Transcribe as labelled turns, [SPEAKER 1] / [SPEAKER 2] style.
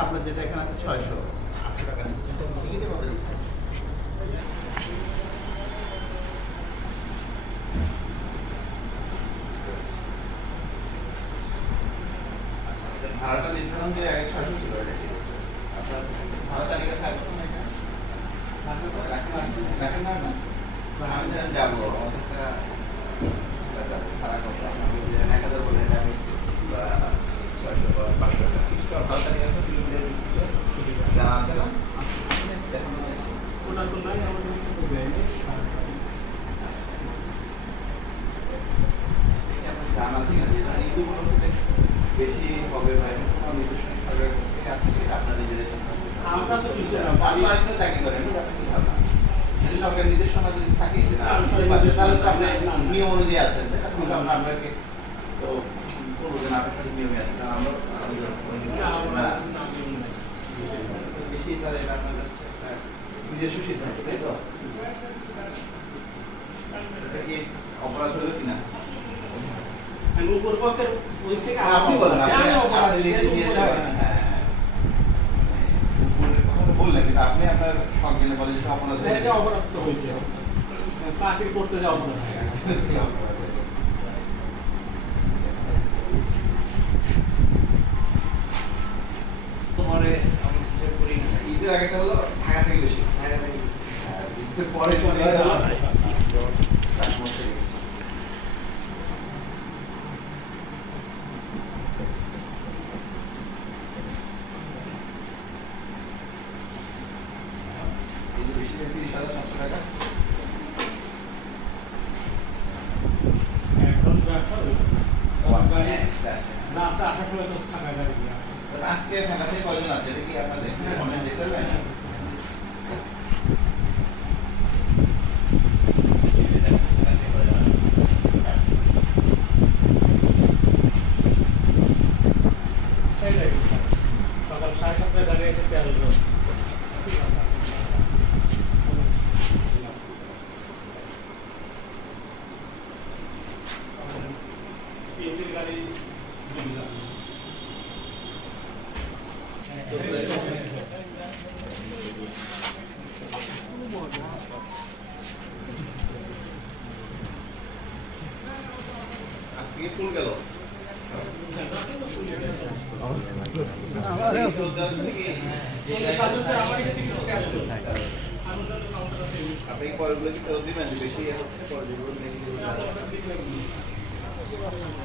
[SPEAKER 1] আপনার যেটা এখানে আছে ছয়শো আটশো টাকা টিকিটে কত লিখছেন ভাড়াটা নির্ধারণ যে আগে ছয়শো ছিল এটা কি? আপনার ভাড়া তালিকা থাকছে না এটা? রাখেন না না? আমি যেন যাব যে এক হাজার বলে এটা আমি বা ছয়শো বা পাঁচশো টাকা ফিক্সড ভাড়া তালিকা আছে? জানা আছে না দেখুন জানা আছে কিনা যে জানি এগুলোতে বেশি হবে সরকার আছে কি আপনার নিজেদের?
[SPEAKER 2] আমরা তো কিছু না,
[SPEAKER 1] আপনারা তো চাকরি করেন না, আপনার কি ধারণা? যদি যদি থাকে তাহলে তো। নিয়ম অনুযায়ী আছেন তাই না? আমরা আপনাকে তো বলব যে আপনার সঠিক নিয়মে আমরা আছি না। বেশি তাহলে এটা আপনার কাছে নিজস্ব সিদ্ধান্ত তাই তো অপরাধ হলো কিনা
[SPEAKER 2] আমি উপর পক্ষের ওই থেকে
[SPEAKER 1] হ্যাঁ, আপনি বলেন
[SPEAKER 2] আমি হয় না।
[SPEAKER 1] হ্যাঁ। উপরের কথা বললেন কিন্তু আপনি আপনার সজ্ঞানে বলেন যে অপরাধ
[SPEAKER 2] এটা অপরাধ তো হয়েছে চাকরি করতে যাওয়া অপরাধ।
[SPEAKER 3] তোমারে আমি করি না।
[SPEAKER 1] ঈদের আগেটা হলো ঢাকা থেকে বেশি।
[SPEAKER 3] ঢাকা থেকে
[SPEAKER 1] ঈদের পরে চলে গেল চার মাস থেকে বেশি। এই যে বেশি থেকে তিরিশ হাজার সাতশো টাকা
[SPEAKER 2] এখন ব্যবসা হয়েছে। আমার গাড়ি
[SPEAKER 1] হ্যাঁ, সেটা আসে।
[SPEAKER 2] রাস্তা আসার সময় তো থাকা গাড়ি দিয়ে আসে।
[SPEAKER 1] তো আজকে থেকে কয়জন আছে? এটা কি আপনার দেখতে যেতে দেখতে পারবেন
[SPEAKER 2] সেই গাড়ি। সকাল সাড়ে সাতটায় গাড়ি এসে তেরো জন। পিএসসির গাড়ি দুই লাখ।
[SPEAKER 1] আজকে কি ফুল গেল
[SPEAKER 2] তাদের আমার কাছে কিছু cash ছিল। ওটা তো counter আছে।
[SPEAKER 1] আপনি কি পরেরগুলো কি ফেরত দিবেন বেশি হচ্ছে
[SPEAKER 2] Спасибо.